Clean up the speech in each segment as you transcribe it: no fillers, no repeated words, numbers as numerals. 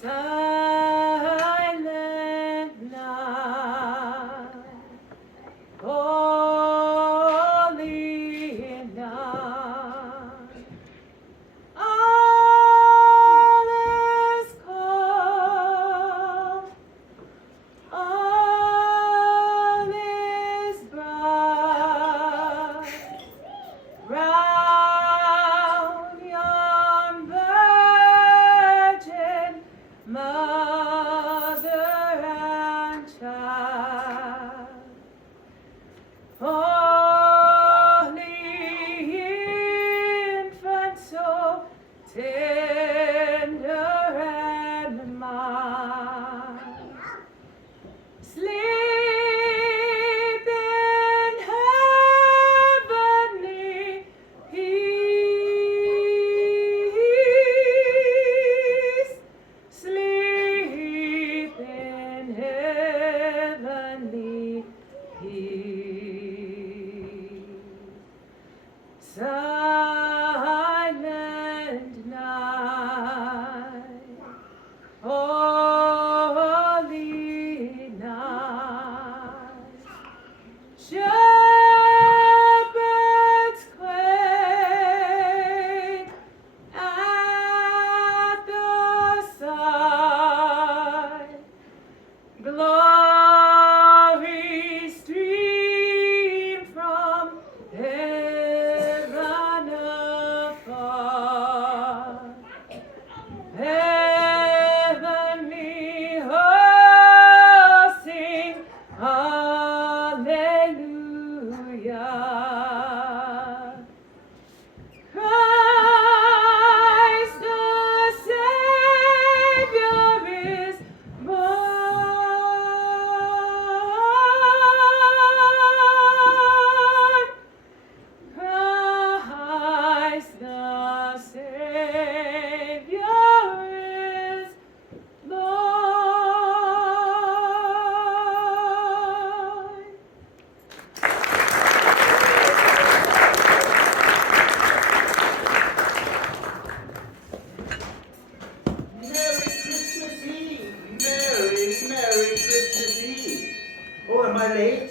Silent night, holy night, all is calm, all is bright, round yon virgin mother and child. Holy infant, so tender and mild, sleep in heavenly peace, sleep in heavenly peace. Silent night, holy night, shepherds quake at the sight, glory stream from heaven afar, heavenly hosts sing hallelujah. Christ the Savior is born. Christ the Savior is born. Merry Christmas Eve! Merry Christmas Eve! Oh, am I late?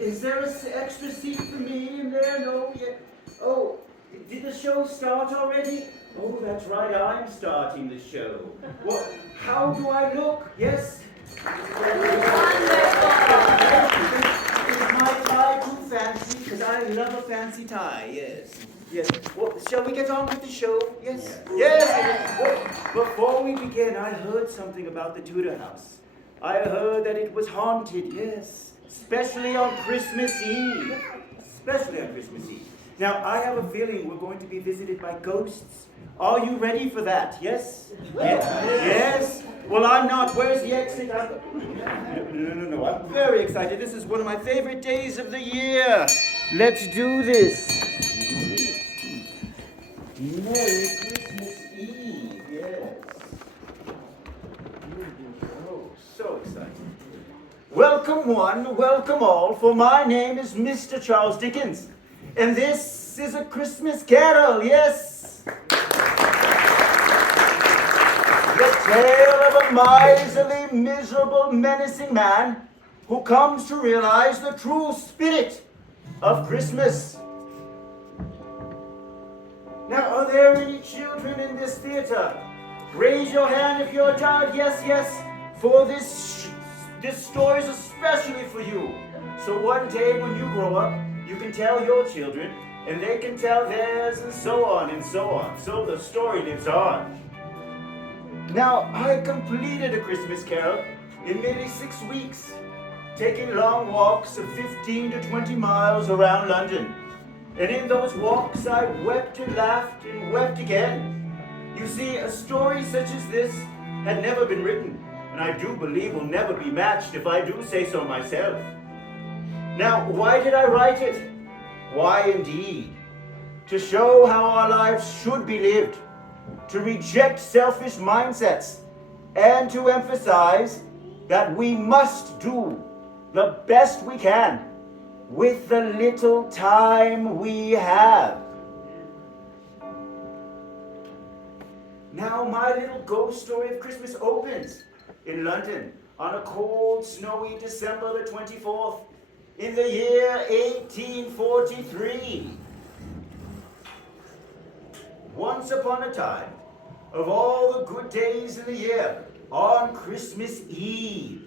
Is there an extra seat for me in there? No? Yeah. Oh, did the show start already? Oh, that's right, I'm starting the show. What? How do I look? Yes? Is my tie too fancy? Because I love a fancy tie, yes. Yes. Well, shall we get on with the show? Yes? Yes! Well, before we begin, I heard something about the Tudor house. I heard that it was haunted, yes. Especially on Christmas Eve. Especially on Christmas Eve. Now, I have a feeling we're going to be visited by ghosts. Are you ready for that? Yes? Yes? Well, I'm not. Where's the exit? No. I'm very excited. This is one of my favorite days of the year. Let's do this. Merry Christmas Eve, yes. Oh, so exciting. Welcome one, welcome all, for my name is Mr. Charles Dickens, and this is a Christmas carol, yes. The tale of a miserly, miserable, menacing man who comes to realize the true spirit of Christmas. Now, are there any children in this theater? Raise your hand if you're a child. Yes, yes. For this story is especially for you. So one day when you grow up, you can tell your children, and they can tell theirs, and so on and so on. So the story lives on. Now, I completed A Christmas Carol in merely 6 weeks, taking long walks of 15 to 20 miles around London. And in those walks, I wept and laughed and wept again. You see, a story such as this had never been written, and I do believe will never be matched if I do say so myself. Now, why did I write it? Why indeed? To show how our lives should be lived, to reject selfish mindsets, and to emphasize that we must do the best we can with the little time we have. Now my little ghost story of Christmas opens in London on a cold, snowy December the 24th in the year 1843. Once upon a time, of all the good days in the year, on Christmas Eve,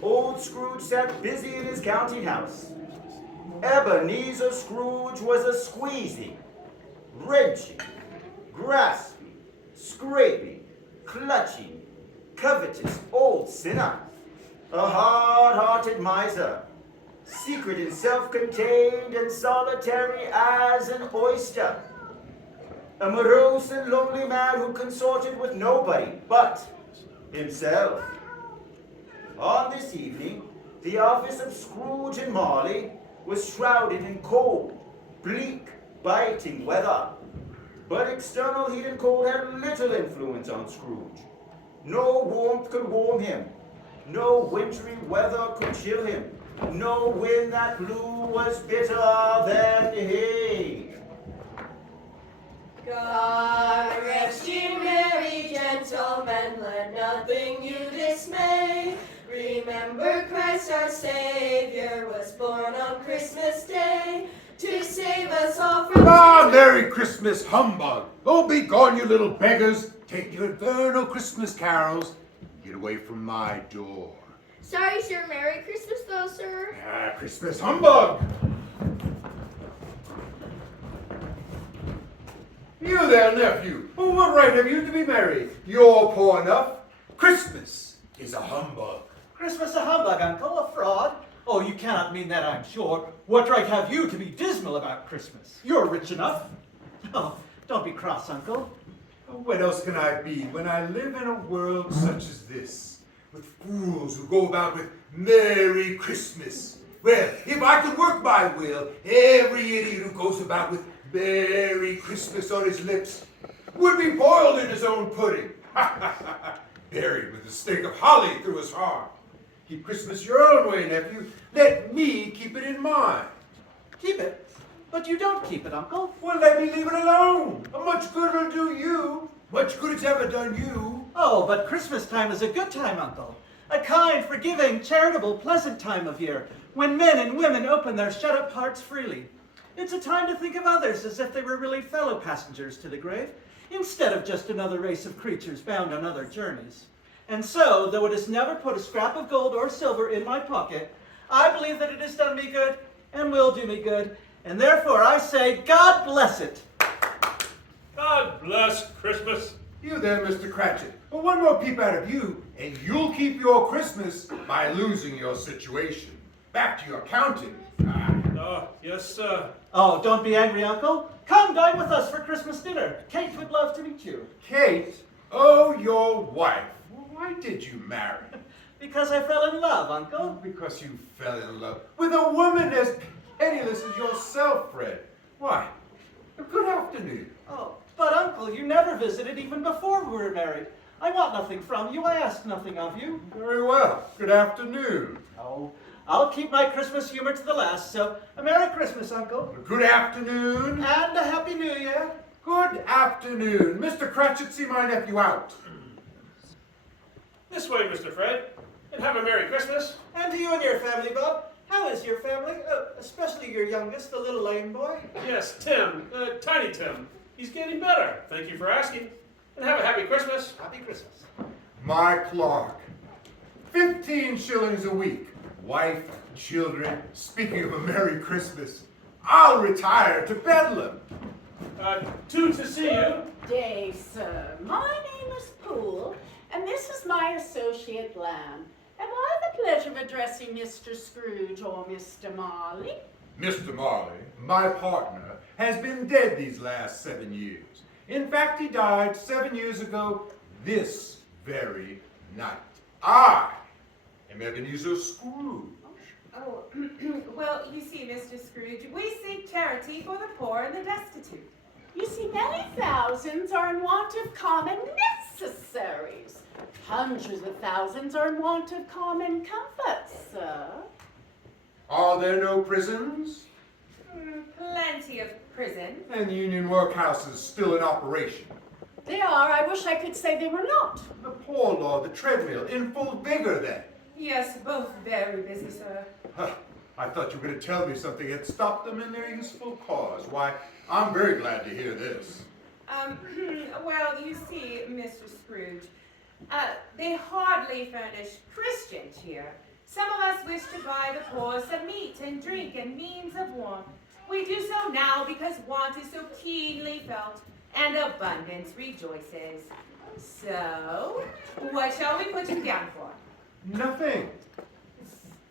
old Scrooge sat busy in his counting house. Ebenezer Scrooge was a squeezing, wrenching, grasping, scraping, clutching, covetous old sinner, a hard-hearted miser, secret and self-contained and solitary as an oyster, a morose and lonely man who consorted with nobody but himself. On this evening, the office of Scrooge and Marley was shrouded in cold, bleak, biting weather. But external heat and cold had little influence on Scrooge. No warmth could warm him. No wintry weather could chill him. No wind that blew was bitter than hay. God rest ye merry gentlemen, let nothing you dismay. Remember Christ our Savior was born on Christmas Day to save us all from sin. Merry Christmas, humbug! Oh, be gone, you little beggars! Take your infernal Christmas carols and get away from my door. Sorry, sir. Merry Christmas, though, sir. Christmas humbug! You there, nephew. Well, what right have you to be merry? You're poor enough. Christmas is a humbug. Christmas a humbug, Uncle, a fraud? Oh, you cannot mean that, I'm sure. What right have you to be dismal about Christmas? You're rich enough. Oh, don't be cross, Uncle. What else can I be when I live in a world such as this, with fools who go about with Merry Christmas? Well, if I could work my will, every idiot who goes about with Merry Christmas on his lips would be boiled in his own pudding, buried with a stake of holly through his heart. Keep Christmas your own way, nephew. Let me keep it in mine. Keep it? But you don't keep it, Uncle. Well, let me leave it alone. Much good it'll do you. Much good it's ever done you. Oh, but Christmas time is a good time, Uncle. A kind, forgiving, charitable, pleasant time of year, when men and women open their shut-up hearts freely. It's a time to think of others as if they were really fellow passengers to the grave, instead of just another race of creatures bound on other journeys. And so, though it has never put a scrap of gold or silver in my pocket, I believe that it has done me good and will do me good, and therefore I say, God bless it. God bless Christmas. You there, Mr. Cratchit. Well, one more peep out of you, and you'll keep your Christmas by losing your situation. Back to your counting. Yes, sir. Oh, don't be angry, Uncle. Come dine with us for Christmas dinner. Kate would love to meet you. Kate? Oh, your wife. Well, why did you marry? Because I fell in love, Uncle. Because you fell in love with a woman as penniless as yourself, Fred. Why? Good afternoon. Oh, but Uncle, you never visited even before we were married. I want nothing from you. I ask nothing of you. Very well. Good afternoon. Oh, I'll keep my Christmas humor to the last, so a Merry Christmas, Uncle. Good afternoon. And a Happy New Year. Good afternoon. Mr. Cratchit, see my nephew out. This way, Mr. Fred, and have a Merry Christmas. And to you and your family, Bob. How is your family? Especially your youngest, the little lame boy. Yes, Tim, Tiny Tim. He's getting better. Thank you for asking. And have a happy Christmas. Happy Christmas. My Clark. 15 shillings a week. Wife, children, speaking of a Merry Christmas. I'll retire to Bedlam. Two to see you. Day, sir. My name is Poole, and this is my associate Lamb. Have I the pleasure of addressing Mr. Scrooge or Mr. Marley? Mr. Marley, my partner, has been dead these last 7 years. In fact, he died 7 years ago this very night. I am Ebenezer Scrooge. Oh, well, you see, Mr. Scrooge, we seek charity for the poor and the destitute. You see, many thousands are in want of common necessaries. Hundreds of thousands are in want of common comforts, sir. Are there no prisons? Plenty of prison. And union workhouses still in operation? They are. I wish I could say they were not. The poor Lord, the treadmill, in full vigor then. Yes, both very busy, sir. Huh. I thought you were going to tell me something had stopped them in their useful cause. Why, I'm very glad to hear this. Well, you see, Mr. Scrooge, they hardly furnish Christian cheer. Some of us wish to buy the poor some meat and drink and means of warmth. We do so now because want is so keenly felt, and abundance rejoices. So, what shall we put you down for? Nothing.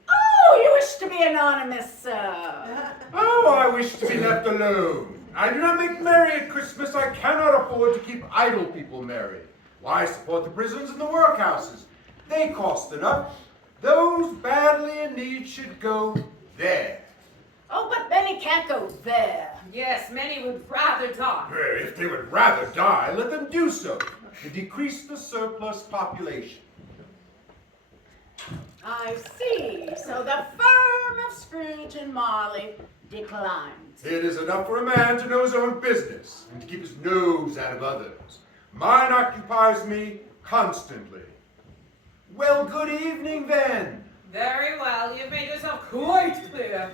Oh, you wish to be anonymous, sir. Oh, I wish to be left alone. I do not make merry at Christmas. I cannot afford to keep idle people merry. Why support the prisons and the workhouses? They cost enough. Those badly in need should go there. Oh, but many can't go there. Yes, many would rather die. Well, if they would rather die, let them do so to decrease the surplus population. I see. So the firm of Scrooge and Marley declines. It is enough for a man to know his own business and to keep his nose out of others. Mine occupies me constantly. Well, good evening then. Very well, you've made yourself quite clear.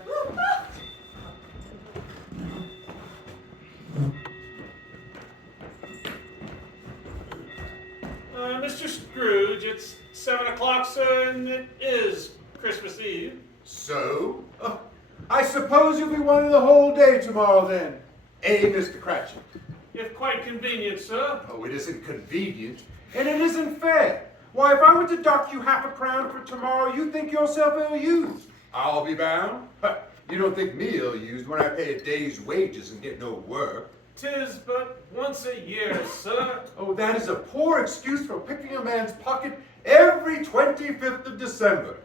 Mr. Scrooge, it's 7 o'clock, sir, and it is Christmas Eve. So, I suppose you'll be wanting the whole day tomorrow then. Eh, Mr. Cratchit? If quite convenient, sir. Oh, it isn't convenient, and it isn't fair. Why, if I were to dock you £0.50 for tomorrow, you'd think yourself ill-used. I'll be bound. You don't think me ill-used when I pay a day's wages and get no work. 'Tis but once a year, sir. Oh, that is a poor excuse for picking a man's pocket every 25th of December.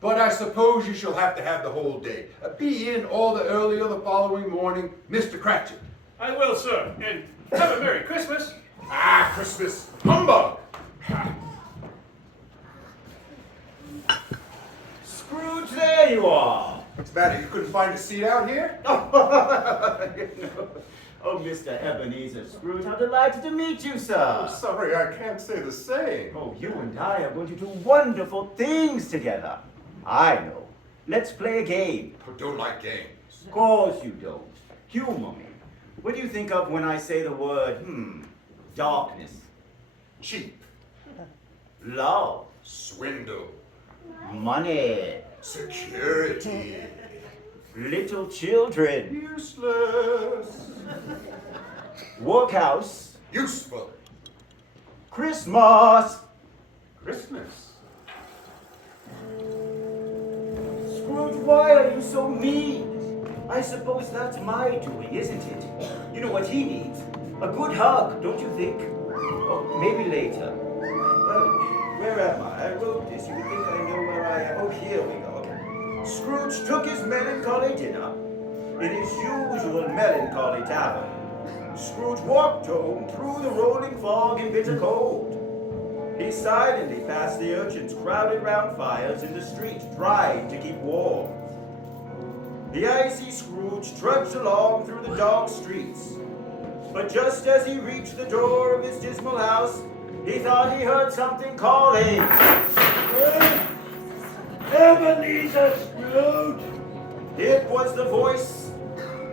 But I suppose you shall have to have the whole day. Be in all the earlier the following morning, Mr. Cratchit. I will, sir, and have a Merry Christmas. Ah, Christmas. Humbug! Scrooge, there you are. What's the matter? You couldn't find a seat out here? Oh, Mr. Ebenezer Scrooge, how delighted to meet you, sir. Sorry, I can't say the same. Oh, you and I are going to do wonderful things together. I know. Let's play a game. I don't like games. Of course you don't. Humor me. What do you think of when I say the word, darkness, Cheap. love, Swindle. money, Security. little children, Useless. workhouse, Useful. Christmas? Christmas. Scrooge, why are you so mean? I suppose that's my doing, isn't it? You know what he needs? A good hug, don't you think? Oh, maybe later. Where am I? I wrote this. You would think I know where I am. Oh, here we go. Scrooge took his melancholy dinner in his usual melancholy tavern. Scrooge walked home through the rolling fog and bitter cold. He silently passed the urchins crowded round fires in the street, trying to keep warm. The icy Scrooge trudged along through the dark streets. But just as he reached the door of his dismal house, he thought he heard something calling. Ebenezer Scrooge! It was the voice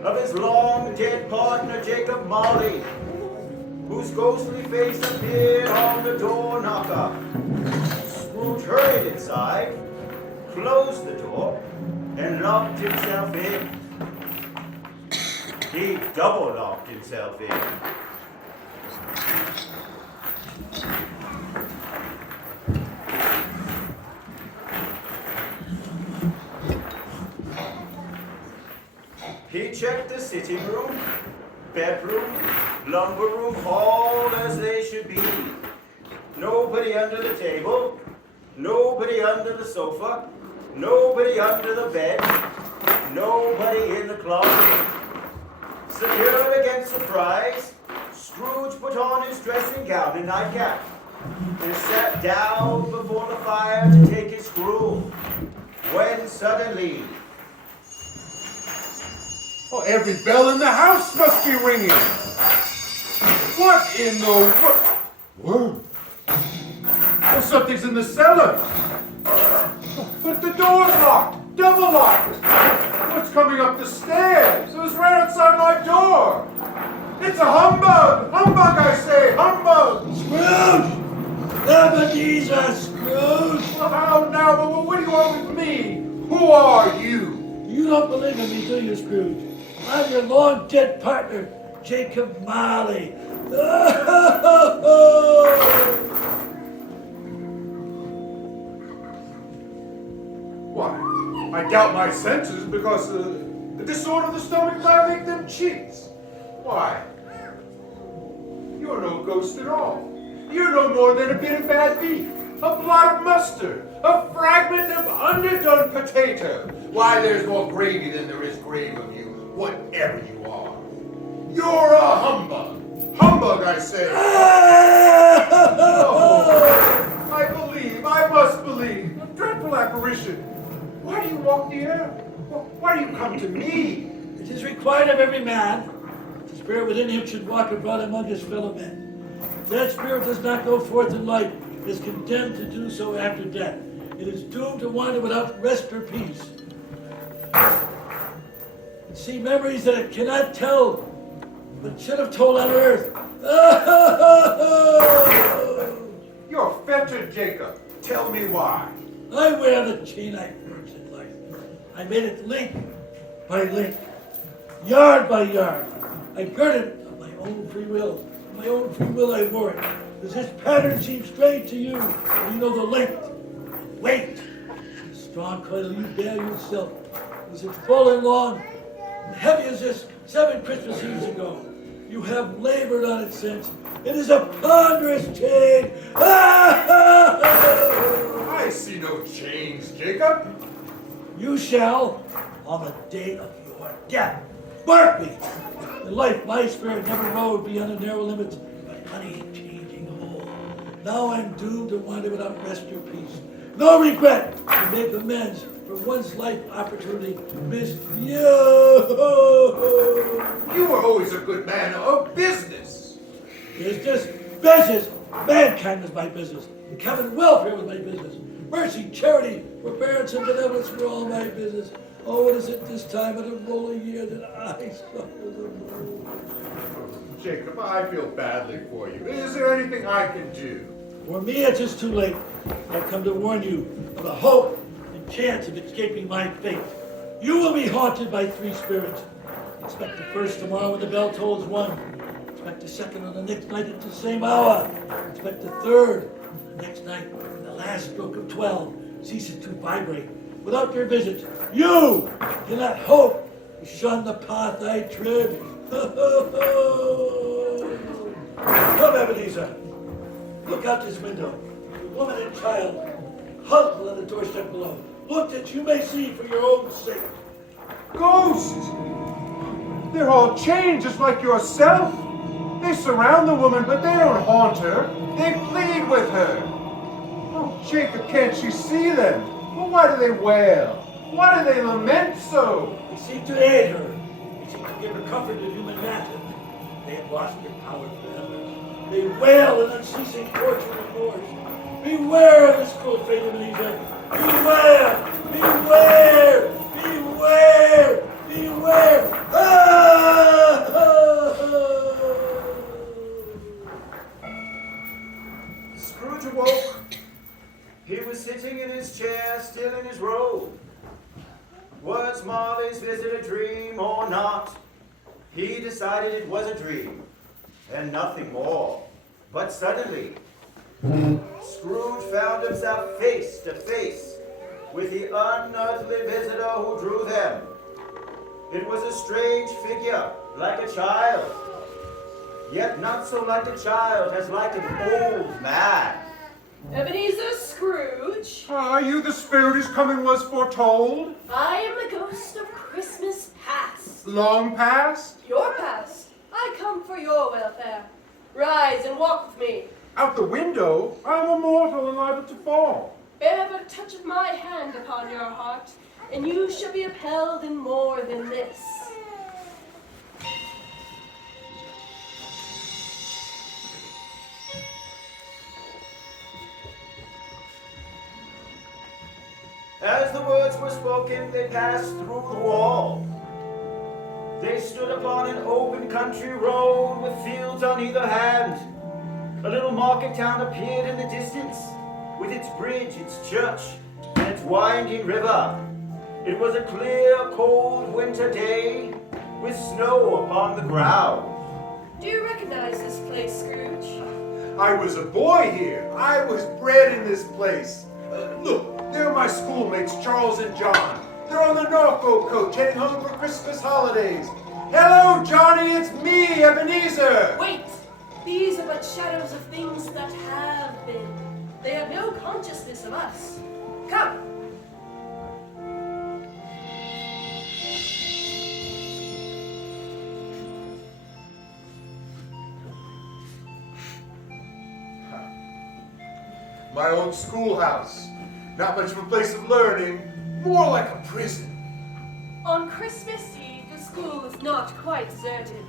of his long-dead partner, Jacob Marley, whose ghostly face appeared on the door knocker. Scrooge hurried inside, closed the door, and locked himself in. He double locked himself in. He checked the sitting room, bedroom, lumber room, all as they should be. Nobody under the table, nobody under the sofa, nobody under the bed, nobody in the closet. Secure against surprise, Scrooge put on his dressing gown and nightcap and sat down before the fire to take his gruel, when suddenly... Oh, every bell in the house must be ringing. What in the world? Whoa. Well, something's in the cellar. But the door's locked. Double locked. What's coming up the stairs? It was right outside my door. It's a humbug. Humbug, I say. Humbug. Scrooge! Ebenezer Scrooge! Well, how now? Well, what do you want with me? Who are you? You don't believe in me, do you, Scrooge? I'm your long-dead partner, Jacob Marley. Why, I doubt my senses because the disorder of the stomach dilate them cheeks. Why? You're no ghost at all. You're no more than a bit of bad beef, a blot of mustard, a fragment of underdone potato. Why, there's more gravy than there is grave of you, whatever you are. You're a humbug. Humbug, I say. Oh, I must believe. A dreadful apparition. Why do you walk the air? Why do you come to me? It is required of every man. The spirit within him should walk abroad among his fellow men. If that spirit does not go forth in life, it is condemned to do so after death. It is doomed to wander without rest or peace. And see memories that it cannot tell, but should have told on earth. You're fettered, Jacob. Tell me why. I wear the chain I earned in life. I made it link by link, yard by yard. I girded it of my own free will. Of my own free will I wore it. Does this pattern seem strange to you? You know the length, weight, the strong coil you bear yourself. Was it full and long, and heavy as this 7 Christmas Eves ago? You have labored on it since. It is a ponderous chain. I see no change, Jacob. You shall, on the day of your death, mark me. In life, my spirit never rode beyond the narrow limits of my unchanging whole. Now I'm doomed to wander without rest or peace. No regret to make amends for one's life opportunity missed you. You were always a good man of business. It's just business. Mankind was my business. The common welfare was my business. Mercy, charity, forbearance, and benevolence were all my business. Oh, what is it this time of the rolling year that I suffer the most? Jacob, I feel badly for you. Is there anything I can do? For me, it's just too late. I've come to warn you of a hope and chance of escaping my fate. You will be haunted by 3 spirits. Expect the first tomorrow when the bell tolls 1. Expect the second on the next night at the same hour. Expect the third on the next night when the last stroke of 12 ceases to vibrate. Without your visit, you cannot hope to shun the path I tread. Come, Ebenezer. Look out this window. The woman and child huddled on the doorstep below. Look that you may see for your own sake. Ghosts! They're all chained just like yourself. They surround the woman, but they don't haunt her. They plead with her. Oh, Jacob, can't you see them? Well, why do they wail? Why do they lament so? They seek to aid her. They seek to give her comfort to human matter. They have lost their power for others. They wail in unceasing torture and remorse. Beware of this cruel fate, Ebenezer. Beware! Beware! Beware! Beware! Scrooge awoke. He was sitting in his chair, still in his robe. Was Marley's visit a dream or not? He decided it was a dream, and nothing more. But suddenly, Scrooge found himself face to face with the unearthly visitor who drew them. It was a strange figure, like a child, yet not so like a child as like an old man. Ebenezer Scrooge. Are you the spirit whose coming was foretold? I am the ghost of Christmas past. Long past? Your past. I come for your welfare. Rise and walk with me. Out the window? I'm a mortal and liable to fall. Bear but a touch of my hand upon your heart, and you shall be upheld in more than this. As the words were spoken, they passed through the wall. They stood upon an open country road with fields on either hand. A little market town appeared in the distance, with its bridge, its church, and its winding river. It was a clear, cold winter day, with snow upon the ground. Do you recognize this place, Scrooge? I was a boy here. I was bred in this place. Look, there are my schoolmates, Charles and John. They're on the Norfolk coach, heading home for Christmas holidays. Hello, Johnny, it's me, Ebenezer. Wait! These are but shadows of things that have been. They have no consciousness of us. Come! My own schoolhouse. Not much of a place of learning, more like a prison. On Christmas Eve, the school is not quite deserted.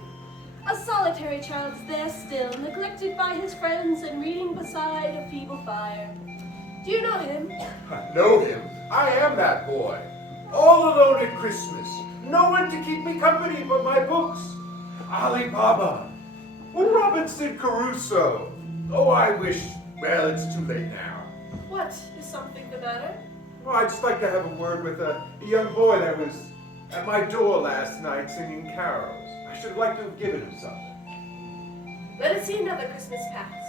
A solitary child is there still, neglected by his friends and reading beside a feeble fire. Do you know him? I know him. I am that boy. All alone at Christmas. No one to keep me company but my books. Ali Baba. Robinson Crusoe. Oh, I wish. Well, it's too late now. What? Is something the matter? Well, I'd just like to have a word with a young boy that was at my door last night singing carols. I should have liked to have given him something. Let us see another Christmas past.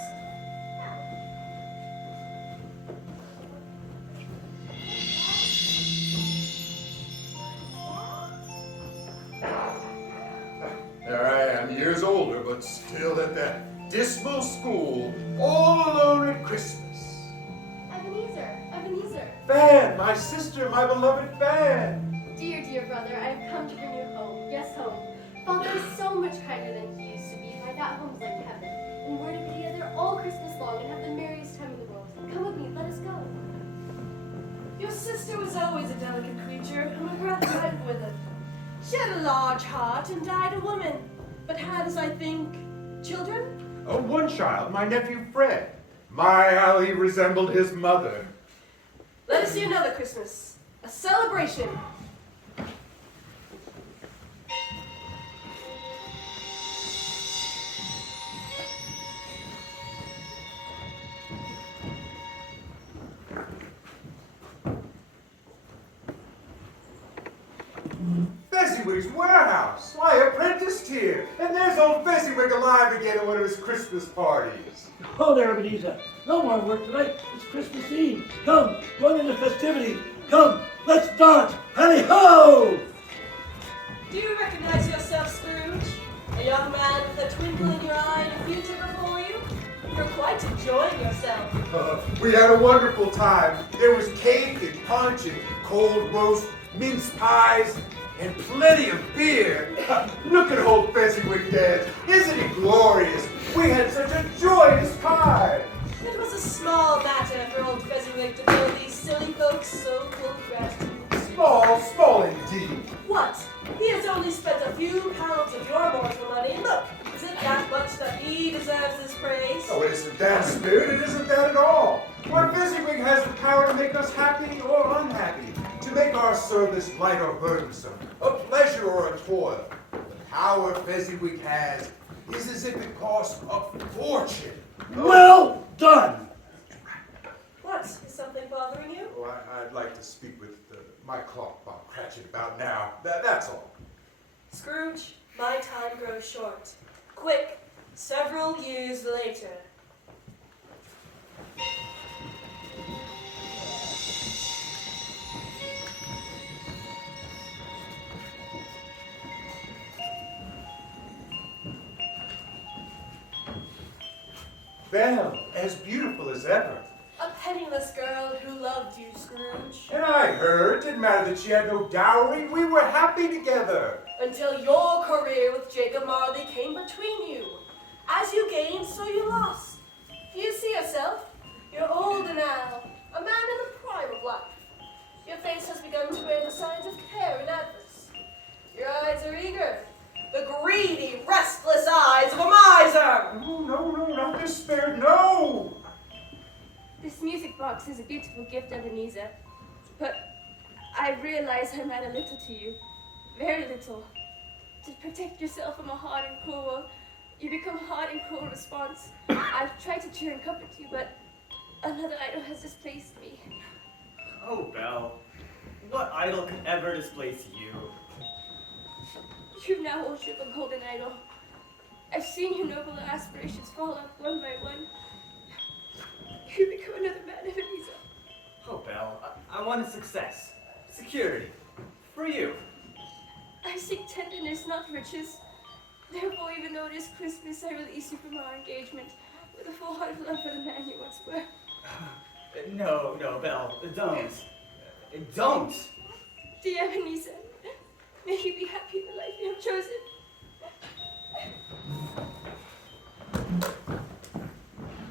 There I am, years older, but still at that dismal school, all alone at Christmas. Ebenezer. Fan, my sister, my beloved Fan. Dear brother, I have come to bring you home. Yes, home. Father is so much kinder than he used to be. My that home's like heaven. And we're to be together all Christmas long and have the merriest time in the world. Come with me, let us go. Your sister was always a delicate creature, and my brother died with her. She had a large heart and died a woman, but had, as I think, children? Oh, one child, my nephew Fred. My, how he resembled his mother. Let us see another Christmas. A celebration. Fezziwig's warehouse. I apprenticed here. And there's old Fezziwig alive again at one of his Christmas parties. Oh there, Ebenezer. No more work tonight. It's Christmas Eve. Come, join in the festivities. Come, let's dance. Hally-ho! Do you recognize yourself, Scrooge? A young man with a twinkle in your eye and a future before you? You're quite enjoying yourself. We had a wonderful time. There was cake and punch and cold roast, mince pies, and plenty of beer. Look at old Fezziwig dance. Isn't he glorious? We had such a joyous time. It was a small matter for old Fezziwig to fill these silly folks so full of gratitude. Small indeed. What? He has only spent a few pounds of your mortal money, and look, is it that much that he deserves this praise? Oh, it isn't that, Spirit. It isn't that at all. Why, Fezziwig has the power to make us happy or unhappy, to make our service light or burdensome, a pleasure or a toil. The power Fezziwig has is as if it cost a fortune. Well done! What? Is something bothering you? Oh, I'd like to speak with my clock Bob Cratchit about now. That's all. Scrooge, my time grows short. Quick, several years later. Belle, as beautiful as ever. A penniless girl who loved you, Scrooge. And I heard, didn't matter that she had no dowry, we were happy together. Until your career with Jacob Marley came between you. As you gained, so you lost. Do you see yourself? You're older now, a man in the prime of life. Your face has begun to bear the signs of care and avarice. Your eyes are eager. The greedy, restless eyes of a miser. No, not despair, no! This music box is a beautiful gift, Ebenezer. But I realize I matter little to you. Very little. To protect yourself from a hard and cruel world, you become hard and cruel response. I've tried to cheer and comfort you, but another idol has displaced me. Oh, Belle, what idol could ever displace you? You now worship a golden idol. I've seen your noble aspirations fall off one by one. You become another man, Ebenezer. Oh, Belle, I wanted success, security, for you. I seek tenderness, not riches. Therefore, even though it is Christmas, I release you from our engagement with a full heart of love for the man you once were. No, Belle, don't. Don't! Dear Ebenezer, may you be happy in the life you have chosen.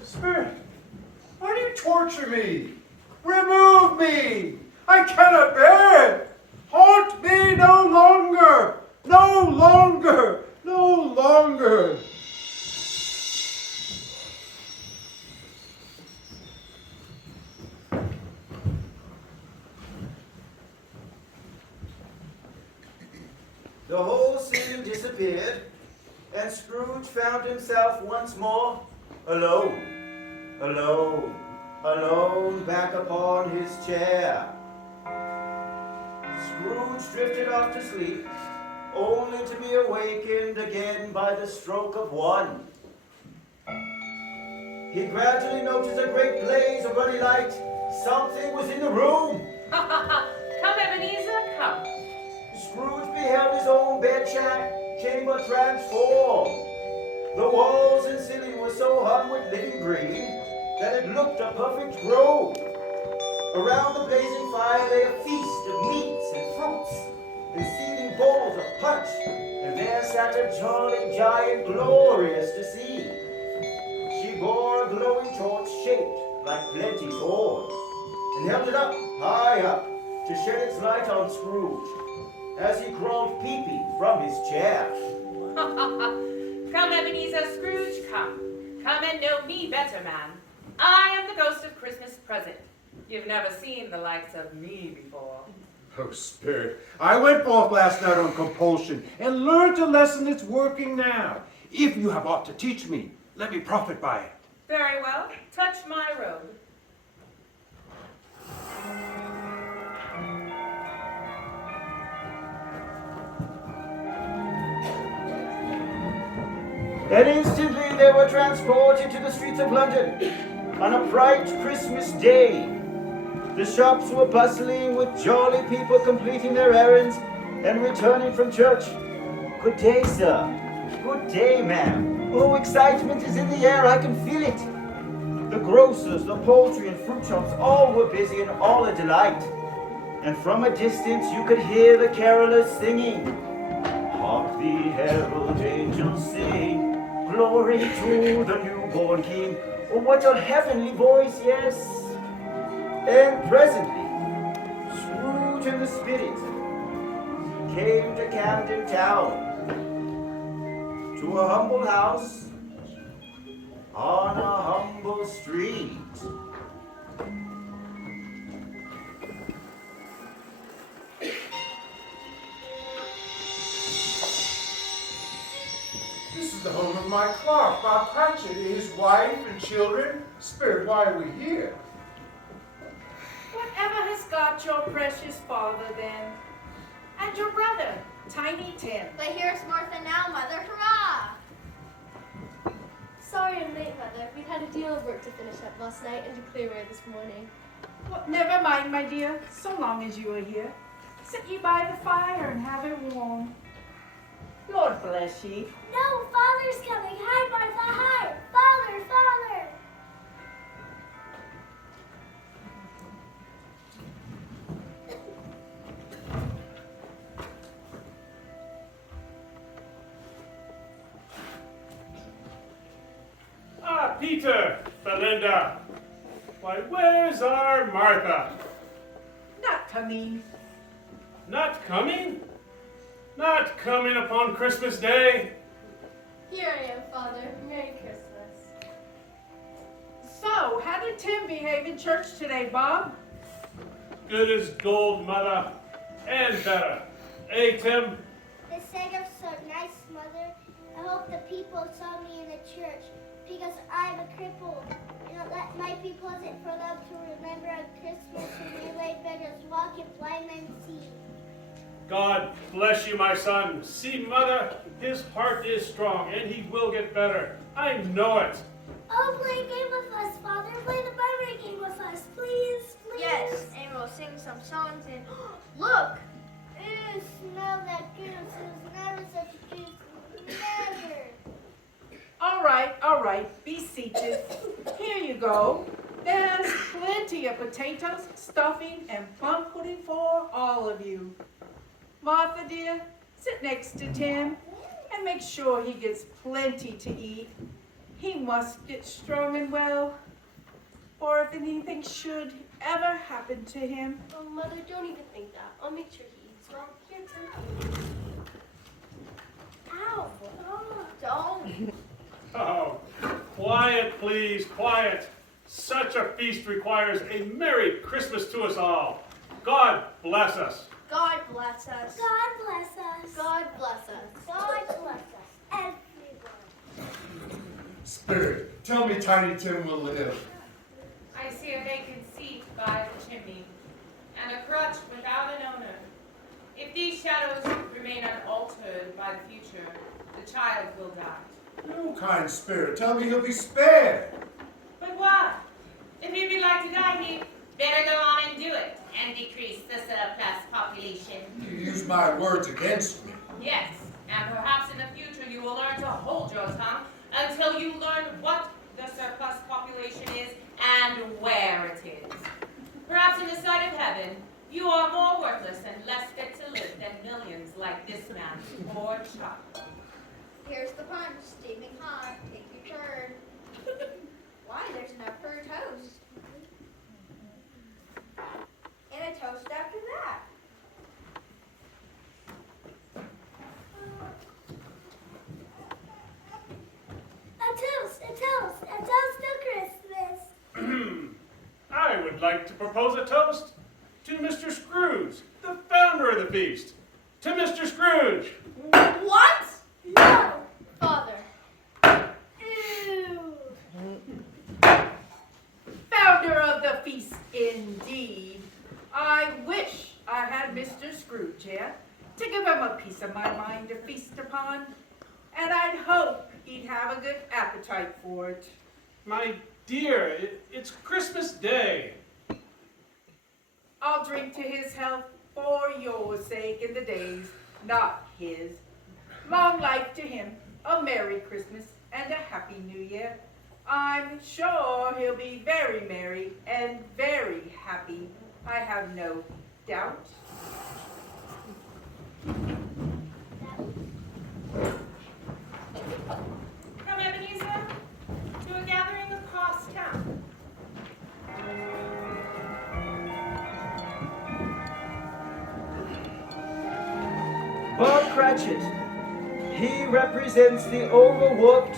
Spirit, why do you torture me? Remove me! I cannot bear it! Haunt me no longer! No longer! No longer! The whole scene disappeared, and Scrooge found himself once more alone, back upon his chair. Scrooge drifted off to sleep, only to be awakened again by the stroke of one. He gradually noticed a great blaze of ruddy light. Something was in the room. Come, Ebenezer, come. Scrooge beheld his own chamber transformed. The walls and ceiling were so hung with living green that it looked a perfect grove. Around the blazing fire lay a feast of meats and fruits, and seething bowls of punch, and there sat a jolly giant, glorious to see. She bore a glowing torch shaped like Plenty's horn, and held it up, high up, to shed its light on Scrooge, as he crawled peeping from his chair. Come, Ebenezer Scrooge, come. Come and know me better, man. I am the ghost of Christmas present. You've never seen the likes of me before. Oh, Spirit, I went forth last night on compulsion and learned a lesson that's working now. If you have aught to teach me, let me profit by it. Very well. Touch my robe. And instantly they were transported to the streets of London on a bright Christmas day. The shops were bustling with jolly people completing their errands and returning from church. Good day, sir. Good day, ma'am. Oh, excitement is in the air. I can feel it. The grocers, the poultry and fruit shops, all were busy and all a delight. And from a distance you could hear the carolers singing. Hark the herald angels sing, glory to the newborn King. Oh, what a heavenly voice, yes. And presently, Scrooge and the Spirit came to Camden Town, to a humble house on a humble street. This is the home of my clerk, Bob Cratchit, his wife and children. Spirit, why are we here? Whatever has got your precious father then? And your brother, Tiny Tim? But here's Martha now, Mother. Hurrah! Sorry I'm late, Mother. We'd had a deal of work to finish up last night and to clear away this morning. Well, never mind, my dear, so long as you are here. Sit ye by the fire and have it warm. Lord bless ye. No, Father's coming. Hi, Martha. Hi. Father, Father. Ah, Peter, Belinda. Why, where's our Martha? Not coming. Not coming? Not coming upon Christmas Day? Here I am, Father. Merry Christmas. So, how did Tim behave in church today, Bob? Good as gold, Mother. And better. Eh, Tim? The Sagup's so nice, Mother. I hope the people saw me in the church because I'm a cripple. You know, that might be pleasant for them to remember on Christmas when we lay beggars walk and blind men see. God bless you, my son. See, Mother, his heart is strong, and he will get better. I know it. Oh, play a game with us, Father. Play the memory game with us, please, please. Yes, and we'll sing some songs and look! Ew, smell that goose. It was never such a goose. Never. All right, be seated. Here you go. There's plenty of potatoes, stuffing, and plum pudding for all of you. Martha, dear, sit next to Tim and make sure he gets plenty to eat. He must get strong and well, or if anything should ever happen to him. Oh, Mother, don't even think that. I'll make sure he eats well. Here, Tim. Ow. Oh. Don't. Oh, quiet, please, quiet. Such a feast requires a Merry Christmas to us all. God bless us. God bless us. God bless us. God bless us. God bless us. Everyone. Spirit, tell me Tiny Tim will live. I see a vacant seat by the chimney, and a crutch without an owner. If these shadows remain unaltered by the future, the child will die. No, kind spirit, tell me he'll be spared. But why? If he'd be like to die, he'd better go on and do it, and decrease the surplus population. You use my words against me. Yes, and perhaps in the future you will learn to hold your tongue until you learn what the surplus population is and where it is. Perhaps in the sight of heaven, you are more worthless and less fit to live than millions like this man, poor child. Here's the punch. Steaming hot. Take your turn. Why, there's enough for a toast. And a toast after that. A toast to Christmas. I would like to propose a toast to Mr. Scrooge, the founder of the feast. To Mr. Scrooge. What? No. Father. Ew. Founder of the feast, indeed. I wish I had Mr. Scrooge here to give him a piece of my mind to feast upon, and I'd hope he'd have a good appetite for it. My dear, it's Christmas Day. I'll drink to his health for your sake in the days, not his. Long life to him, a Merry Christmas and a Happy New Year. I'm sure he'll be very merry and very happy. I have no doubt. Come, Ebenezer, to a gathering across town. Bob Cratchit, he represents the overworked,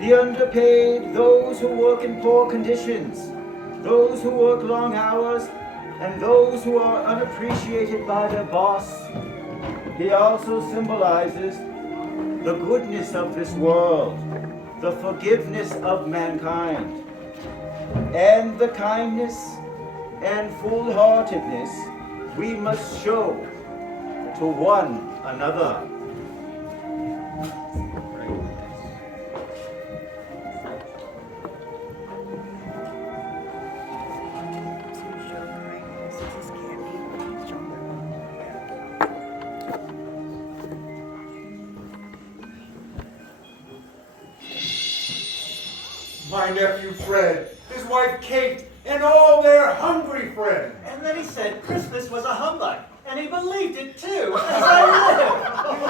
the underpaid, those who work in poor conditions, those who work long hours, and those who are unappreciated by their boss. He also symbolizes the goodness of this world, the forgiveness of mankind, and the kindness and full-heartedness we must show to one another. My nephew Fred, his wife Kate, and all their hungry friends. And then he said Christmas was a humbug, and he believed it too, as I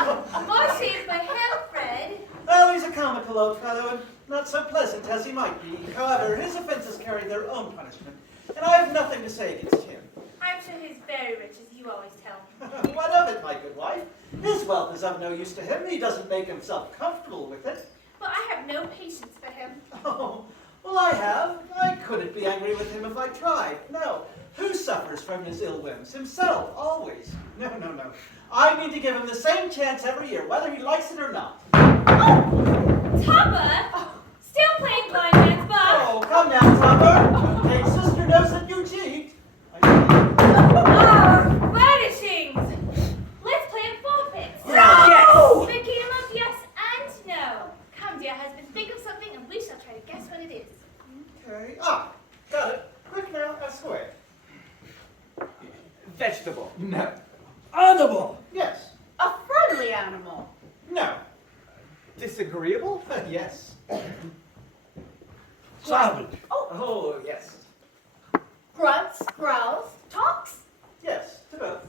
live. Must see if I have, Fred. Well, he's a comical old fellow, and not so pleasant as he might be. However, his offenses carry their own punishment, and I have nothing to say against him. I'm sure he's very rich, as you always tell me. What of it, my good wife? His wealth is of no use to him. He doesn't make himself comfortable with it. But I have no patience for him. Oh, well, I have. I couldn't be angry with him if I tried. No. Who suffers from his ill whims? Himself, always. No. I mean to give him the same chance every year, whether he likes it or not. Topper! Still playing blind man's buff? Oh, come now, Topper. Hey, sister knows that you cheat. Vanishings! Let's play at forfeits. No! Yes! The game of yes and no. Come, dear husband, think of something and we shall try to guess what it is. Okay. Got it. Quick now, ask away. Vegetable. No. Animal. Yes. A friendly animal. No. Disagreeable? Yes. Savage. Oh, yes. Grunts, growls, talks. Yes, to both.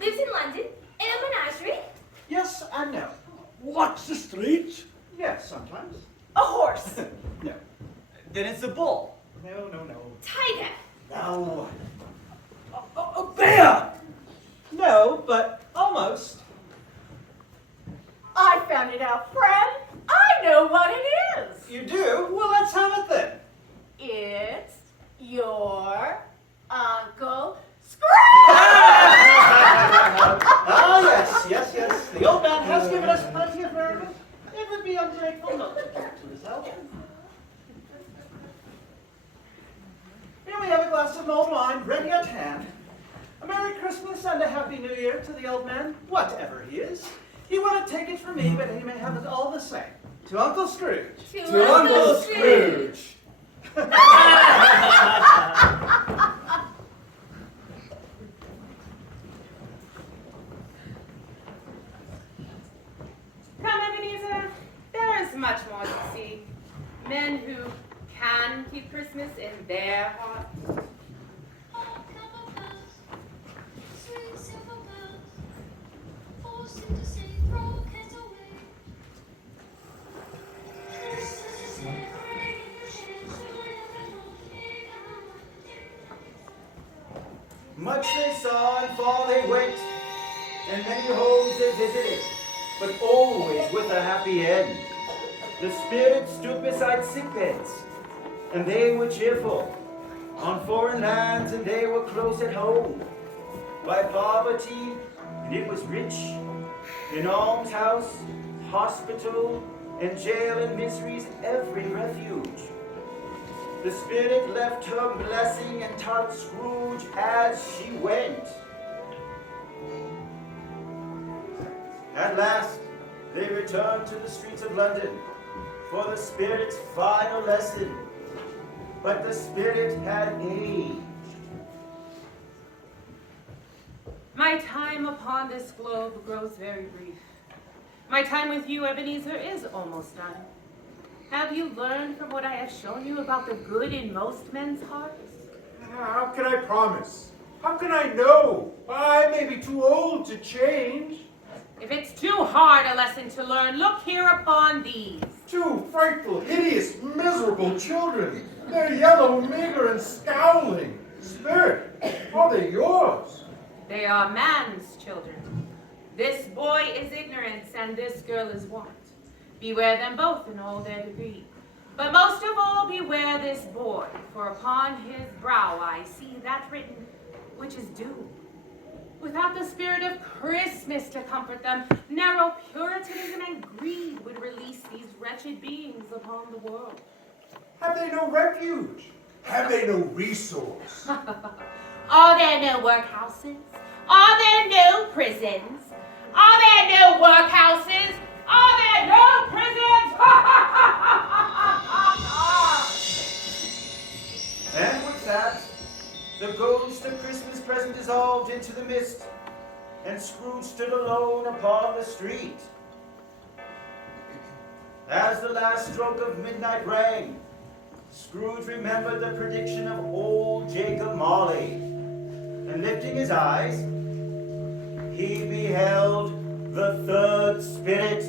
Lives in London, in a menagerie. Yes and no. Walks the streets. Yes, sometimes. A horse. No. Then it's a bull. No. Tiger. No. A bear. No, but almost. I found it out, friend. I know what it is. You do? Well, let's have it then. It's your Uncle Yes. The old man has given us plenty of merriment. It would be ungrateful not to care to his health. Here we have a glass of mulled wine ready at hand. A Merry Christmas and a Happy New Year to the old man, whatever he is. He wouldn't take it from me, but he may have it all the same. To Uncle Scrooge. To Uncle Scrooge. Come, Ebenezer. There is much more to see. Men who can keep Christmas in their hearts. Much they saw and far they went, and many homes they visited, but always with a happy end. The spirits stood beside sick beds, and they were cheerful. On foreign lands, and they were close at home. By poverty, and it was rich. In almshouse, hospital, and jail and miseries, every refuge. The Spirit left her blessing and taught Scrooge as she went. At last, they returned to the streets of London for the Spirit's final lesson. But the Spirit had aged. My time upon this globe grows very brief. My time with you, Ebenezer, is almost done. Have you learned from what I have shown you about the good in most men's hearts? How can I promise? How can I know? I may be too old to change. If it's too hard a lesson to learn, look here upon these. Two frightful, hideous, miserable children. They're yellow, meager, and scowling. Spirit, are they yours? They are man's children. This boy is ignorance, and this girl is want. Beware them both in all their degree. But most of all, beware this boy, for upon his brow I see that written, which is doom. Without the spirit of Christmas to comfort them, narrow puritanism and greed would release these wretched beings upon the world. Have they no refuge? Have they no resource? Are there no workhouses? Are there no prisons? Are there no workhouses? Are there no prisons? And with that, the ghost of Christmas present dissolved into the mist, and Scrooge stood alone upon the street. As the last stroke of midnight rang, Scrooge remembered the prediction of old Jacob Marley, and lifting his eyes, he beheld the third spirit,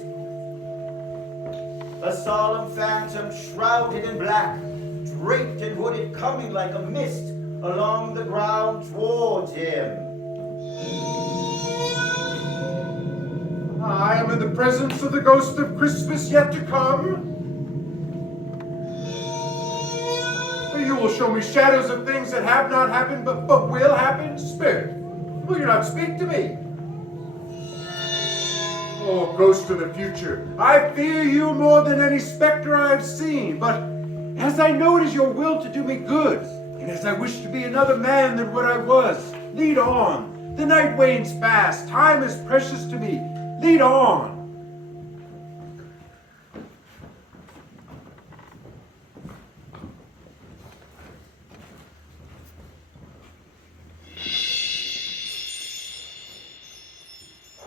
a solemn phantom shrouded in black, draped and hooded, coming like a mist along the ground towards him. I am in the presence of the ghost of Christmas yet to come. Are you will show me shadows of things that have not happened but will happen? Spirit, will you not speak to me? Oh, ghost of the future, I fear you more than any specter I have seen, but as I know it is your will to do me good, and as I wish to be another man than what I was, lead on. The night wanes fast, time is precious to me. Lead on.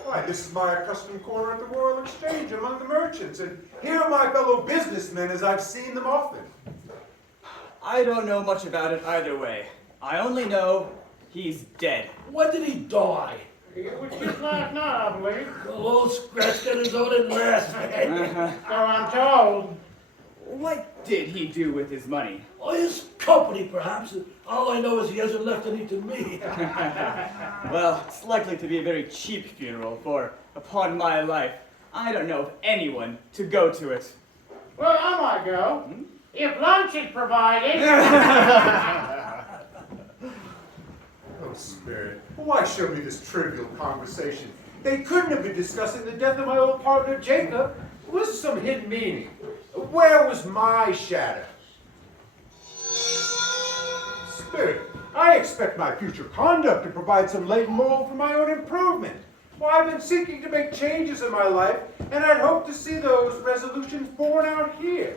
Why, this is my accustomed corner at the Royal Exchange among the merchants, and here are my fellow businessmen as I've seen them often. I don't know much about it either way. I only know he's dead. When did he die? It was just last night, I believe. The old scratch got his own in last night. So I'm told. What did he do with his money? Oh, his company, perhaps. All I know is he hasn't left any to me. Well, it's likely to be a very cheap funeral, for, upon my life, I don't know of anyone to go to it. Well, I might go. If lunch is provided. Oh, Spirit, why show me this trivial conversation? They couldn't have been discussing the death of my old partner, Jacob. Was some hidden meaning? Where was my shadow? Spirit, I expect my future conduct to provide some latent moral for my own improvement. Well, I've been seeking to make changes in my life, and I'd hope to see those resolutions borne out here.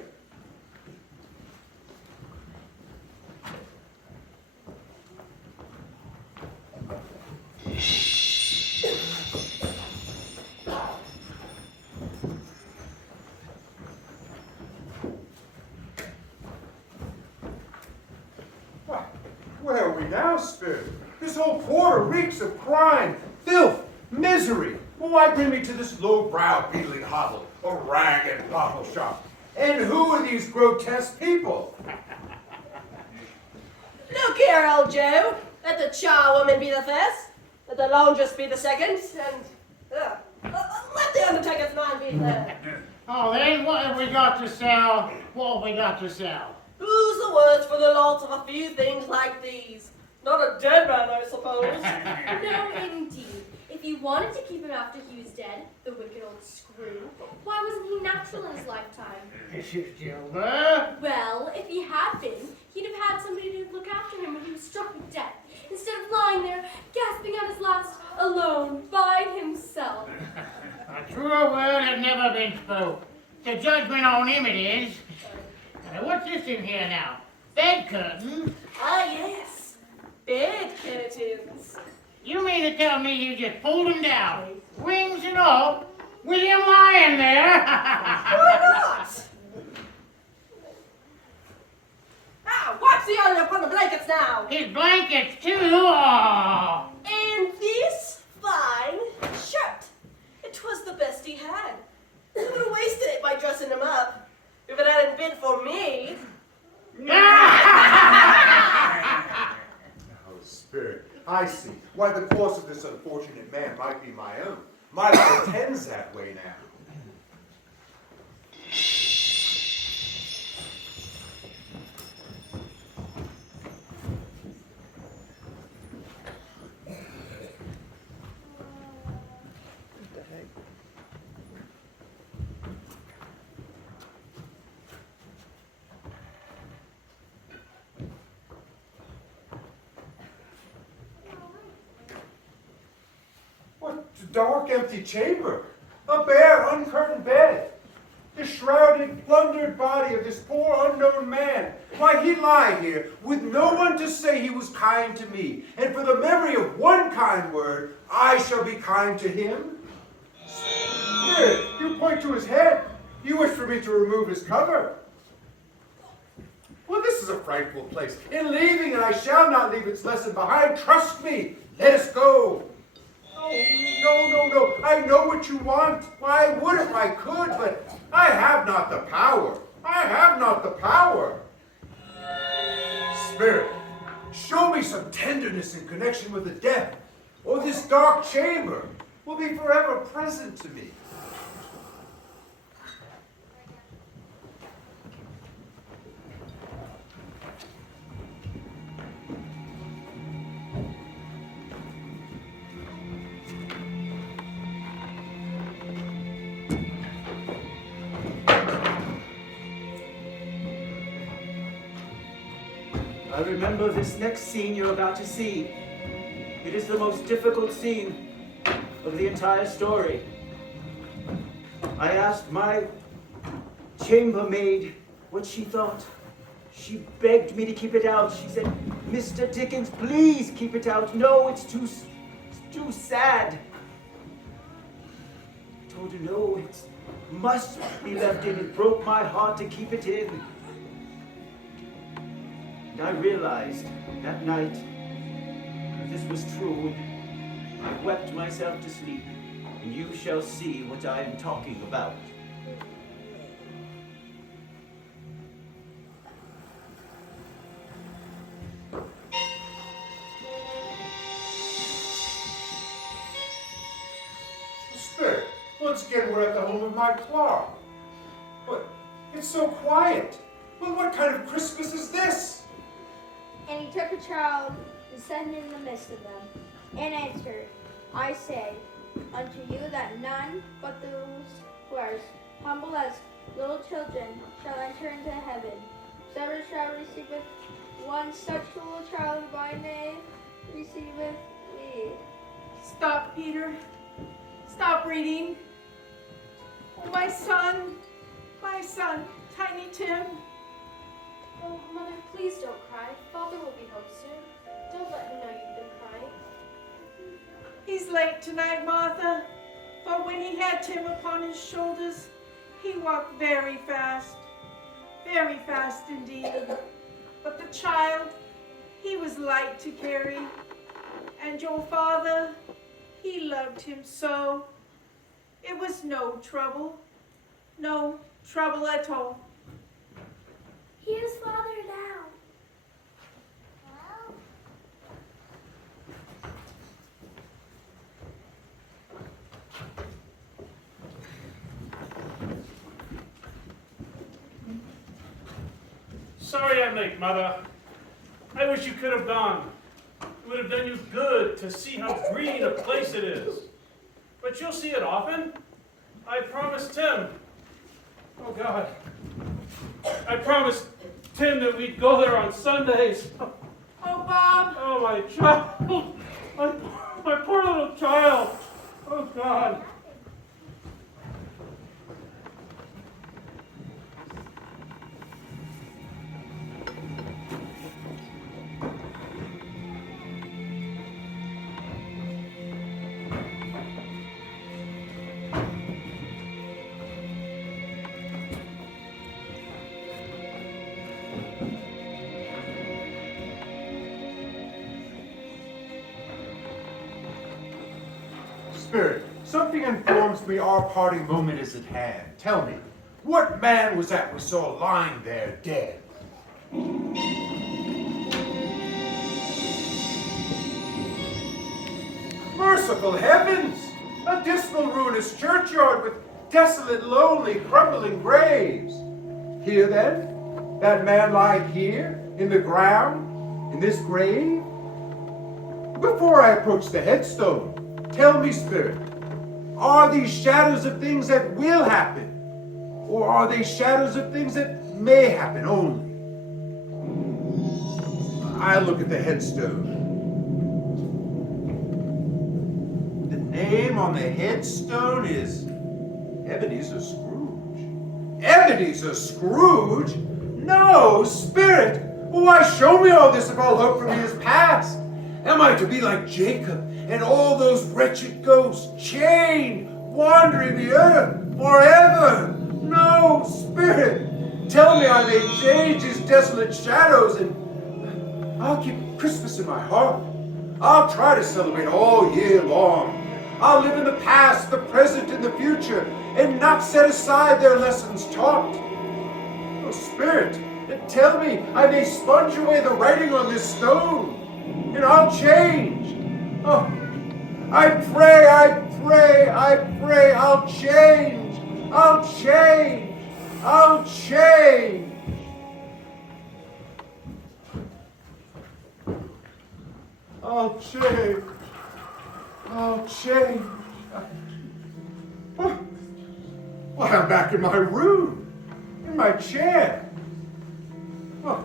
Where are we now, Spirit? This whole quarter reeks of crime, filth, misery. Well, why bring me to this low-brow, beetling hovel, a rag and bottle shop? And who are these grotesque people? Look here, old Joe. Let the charwoman be the first. Let the laundress be the second. And let the undertaker's man be third. Oh, then what have we got to sell? What have we got to sell? Who's the worse for the loss of a few things like these? Not a dead man, I suppose. No, indeed. If you wanted to keep him after he was dead, the wicked old screw, why wasn't he natural in his lifetime? Is he still there? Well, if he had been, he'd have had somebody to look after him when he was struck with death, instead of lying there, gasping at his last, alone, by himself. A truer word has never been spoke. The judgment on him it is. What's this in here now? Bed curtains? Ah, yes. Bed curtains. You mean to tell me you just pulled them down, wings and all, with him lying there? Why not? Ah, what's the other upon the blankets now? His blankets too. Oh. And this fine shirt. It was the best he had. He would have wasted it by dressing him up. If it hadn't been for me. Oh, Spirit, I see why the course of this unfortunate man might be my own. My life tends that way now. Dark, empty chamber, a bare, uncurtained bed, the shrouded, plundered body of this poor unknown man. Why, he lie here with no one to say he was kind to me, and for the memory of one kind word, I shall be kind to him. Spirit, you point to his head. You wish for me to remove his cover. Well, this is a frightful place. In leaving, and I shall not leave its lesson behind. Trust me. Let us go. No. I know what you want. Why, I would if I could, but I have not the power. I have not the power. Spirit, show me some tenderness in connection with the death, or this dark chamber will be forever present to me. I remember this next scene you're about to see. It is the most difficult scene of the entire story. I asked my chambermaid what she thought. She begged me to keep it out. She said, "Mr. Dickens, please keep it out. No, it's too sad." I told her, "No, it must be left in." It broke my heart to keep it in. And I realized that night that this was true. I wept myself to sleep, and you shall see what I am talking about. Spirit, once again we're at the home of my Clark. But it's so quiet. Well, what kind of Christmas is this? And he took a child and set him in the midst of them, and answered, I say unto you that none but those who are as humble as little children shall enter into heaven. Whosoever shall receiveth one such little child in my name receiveth me. Stop, Peter. Stop reading. Oh, my son, Tiny Tim. Oh, Mother, please don't cry. Father will be home soon. Don't let him know you've been crying. He's late tonight, Martha, for when he had Tim upon his shoulders, he walked very fast indeed. But the child, he was light to carry, and your father, he loved him so. It was no trouble at all. Here's Father now. Well, Sorry I'm late, Mother. I wish you could have gone. It would have done you good to see how green a place it is. But you'll see it often. I promised Tim. Oh, God. I promised Tim that we'd go there on Sundays. Oh, Bob. Oh, my child. My poor little child. Oh, God. Spirit, something informs me our parting moment is at hand. Tell me, what man was that we saw lying there dead? Merciful heavens! A dismal, ruinous churchyard with desolate, lonely, crumbling graves. Here, then, that man lie here, in the ground, in this grave? Before I approach the headstone, tell me, Spirit, are these shadows of things that will happen? Or are they shadows of things that may happen only? I look at the headstone. The name on the headstone is Ebenezer Scrooge. Ebenezer Scrooge? No, Spirit! Why show me all this if all hope for me is past? Am I to be like Jacob and all those wretched ghosts, chained, wandering the earth forever? No, Spirit, tell me I may change these desolate shadows, and I'll keep Christmas in my heart. I'll try to celebrate all year long. I'll live in the past, the present, and the future, and not set aside their lessons taught. Oh, Spirit, tell me I may sponge away the writing on this stone, and I'll change. Oh, I pray, I'll change. I'll change. I'll change. I'll change. I'll change. Well, I'm back in my room, in my chair. Oh,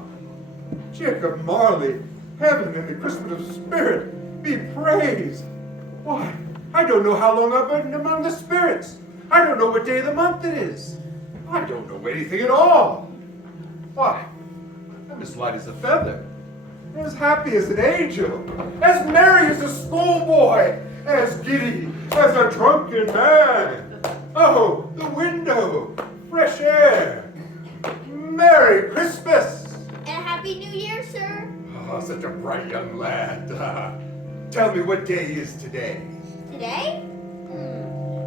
Jacob Marley, heaven and the Christmas spirit be praised. Why, I don't know how long I've been among the spirits. I don't know what day of the month it is. I don't know anything at all. Why, I'm as light as a feather, as happy as an angel, as merry as a schoolboy, as giddy as a drunken man. Oh, the window, fresh air. Merry Christmas! And a Happy New Year, sir. Oh, such a bright young lad. Tell me, what day is today? Today?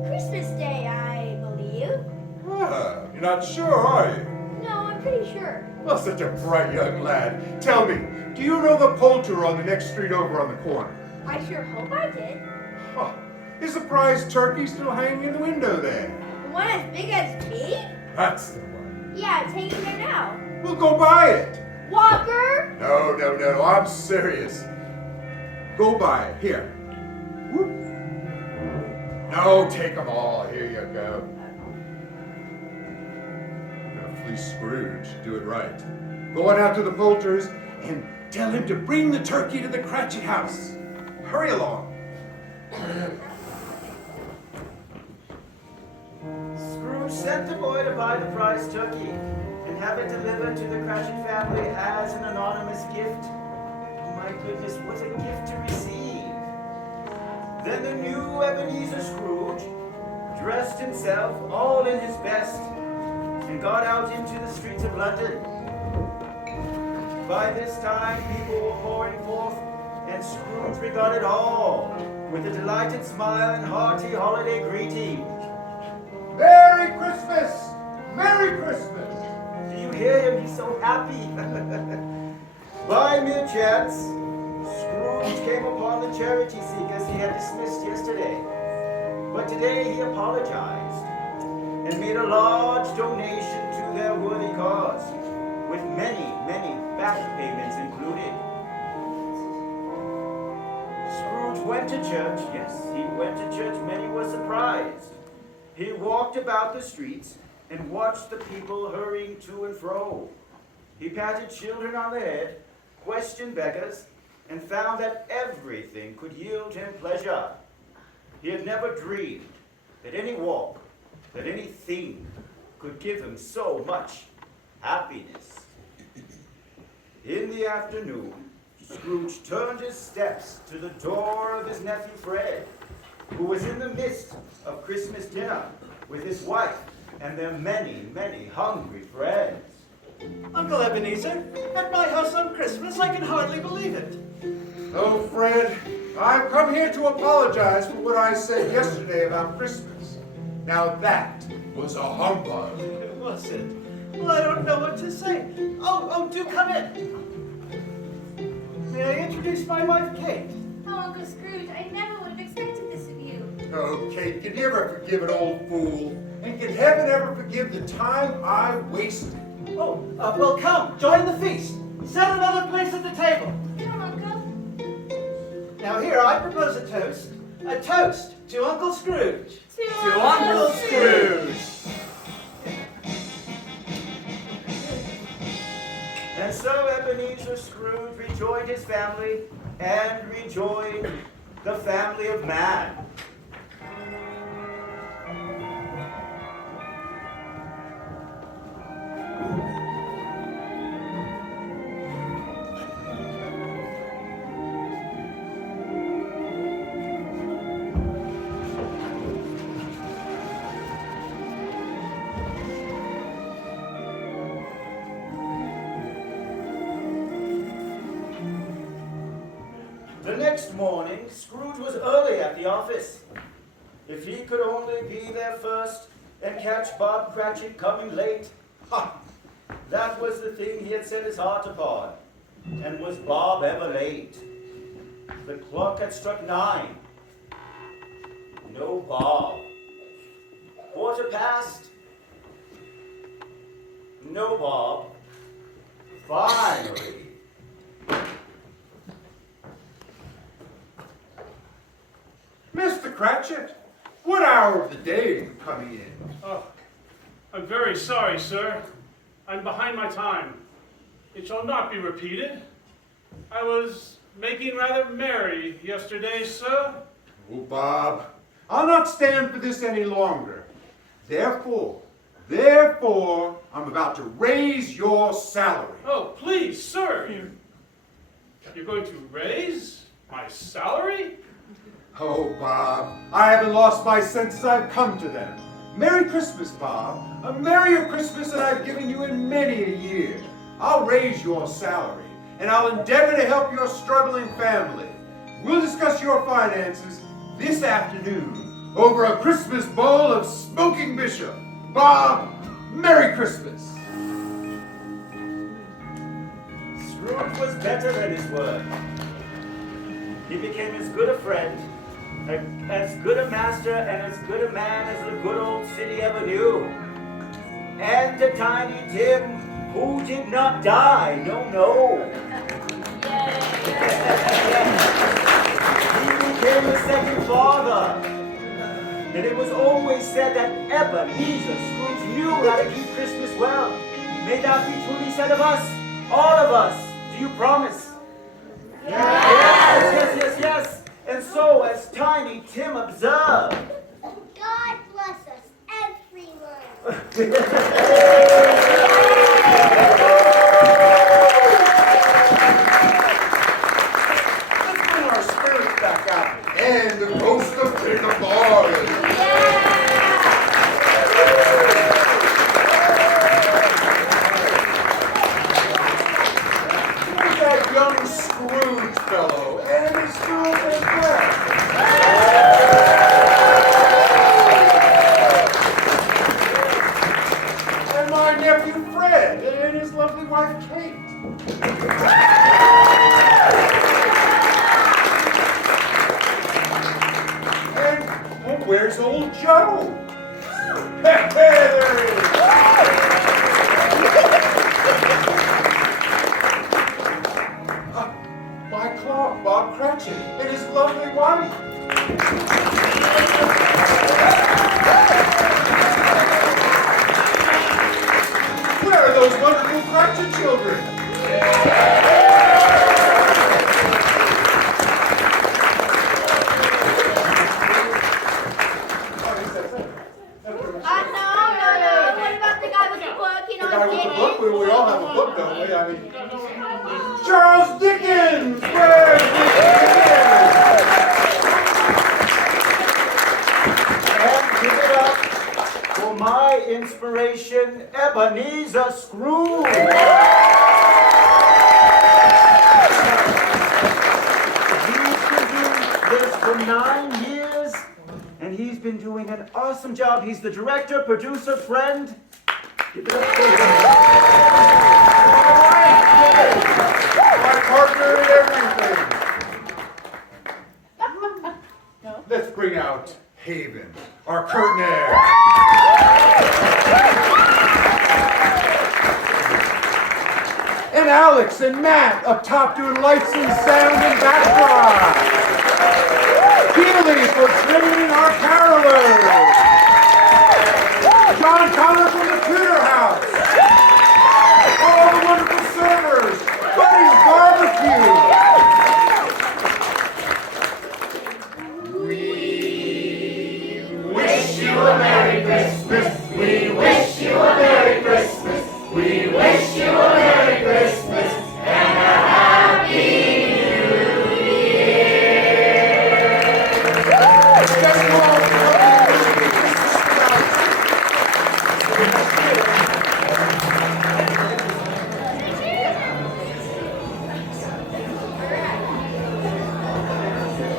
Christmas Day, I believe. Ah, you're not sure, are you? No, I'm pretty sure. Well, such a bright young lad. Tell me, do you know the poulterer on the next street over on the corner? I sure hope I did. Huh. Is the prize turkey still hanging in the window there? The one as big as me? That's the one. Yeah, it's hanging there now. We'll go buy it. Walker? No, I'm serious. Go buy it. Here. Whoop. No, take them all. Here you go. Now, fleece Scrooge. Do it right. Go on out to the poulterer's and tell him to bring the turkey to the Cratchit house. Hurry along. Scrooge sent the boy to buy the prize turkey and have it delivered to the Cratchit family as an anonymous gift. Oh my goodness, what a gift to receive! Then the new Ebenezer Scrooge dressed himself all in his best and got out into the streets of London. By this time, people were pouring forth, and Scrooge regarded all with a delighted smile and hearty holiday greeting. Merry Christmas! Merry Christmas! Do you hear him? He's so happy. By mere chance, Scrooge came upon the charity seekers he had dismissed yesterday. But today he apologized and made a large donation to their worthy cause, with many back payments included. Scrooge went to church. Yes, he went to church. Many were surprised. He walked about the streets and watched the people hurrying to and fro. He patted children on the head, questioned beggars, and found that everything could yield him pleasure. He had never dreamed that any walk, that anything could give him so much happiness. In the afternoon, Scrooge turned his steps to the door of his nephew Fred, who was in the midst of Christmas dinner with his wife and their many hungry friends. Uncle Ebenezer, at my house on Christmas, I can hardly believe it. Oh, Fred, I've come here to apologize for what I said yesterday about Christmas. Now that was a humbug. Was it? Well, I don't know what to say. Oh, do come in. May I introduce my wife, Kate? Oh, Uncle Scrooge, I never would have expected this of you. Oh, Kate, can you ever forgive an old fool? And can heaven ever forgive the time I wasted? Oh, well, come, join the feast. Set another place at the table. Come, Uncle. Now here, I propose a toast. A toast to Uncle Scrooge. To Uncle Scrooge. And so Ebenezer Scrooge rejoined his family and rejoined the family of man. The next morning, Scrooge was early at the office. If he could only be there first and catch Bob Cratchit coming late, that was the thing he had set his heart upon. And was Bob ever late? The clock had struck 9. No Bob. 1:15. No Bob. Finally. Mr. Cratchit, what hour of the day are you coming in? Oh, I'm very sorry, sir. I'm behind my time. It shall not be repeated. I was making rather merry yesterday, sir. Oh, Bob, I'll not stand for this any longer. Therefore, I'm about to raise your salary. Oh, please, sir, you're going to raise my salary? Oh, Bob, I haven't lost my senses. I've come to them. Merry Christmas, Bob. A merrier Christmas than I've given you in many a year. I'll raise your salary, and I'll endeavor to help your struggling family. We'll discuss your finances this afternoon over a Christmas bowl of smoking bishop. Bob, Merry Christmas. Scrooge was better than his word. He became as good a friend, as good a master, and as good a man as the good old city ever knew. And to Tiny Tim, who did not die, no. He became a second father. And it was always said that Ebenezer Scrooge knew how to keep Christmas well. May that be truly said of us, all of us. Do you promise? Yes. And so, as Tiny Tim observed, God bless us, everyone. Let's bring our spirits back out and the ghost of Bigger Boys. That young Scrooge fellow and his girlfriend Beth. And my nephew Fred and his lovely wife Kate. And where's old Joe? Hey, there he is. My clock, Bob Cratchit, and his lovely wife. Where are those wonderful Cratchit children? No. What about the guy with the book? The guy with the book? We all have a book, don't we? I mean, Charles Dickens! Where's Dickens? and give it up for my inspiration, Ebenezer Scrooge. He's been doing this for 9 years, and he's been doing an awesome job. He's the director, producer, friend. Give it up for him. My partner in everything. Let's bring out Haven, our curtain heir. And Alex and Matt up top doing lights and sound and backdrop. Keely for trimming our carolers.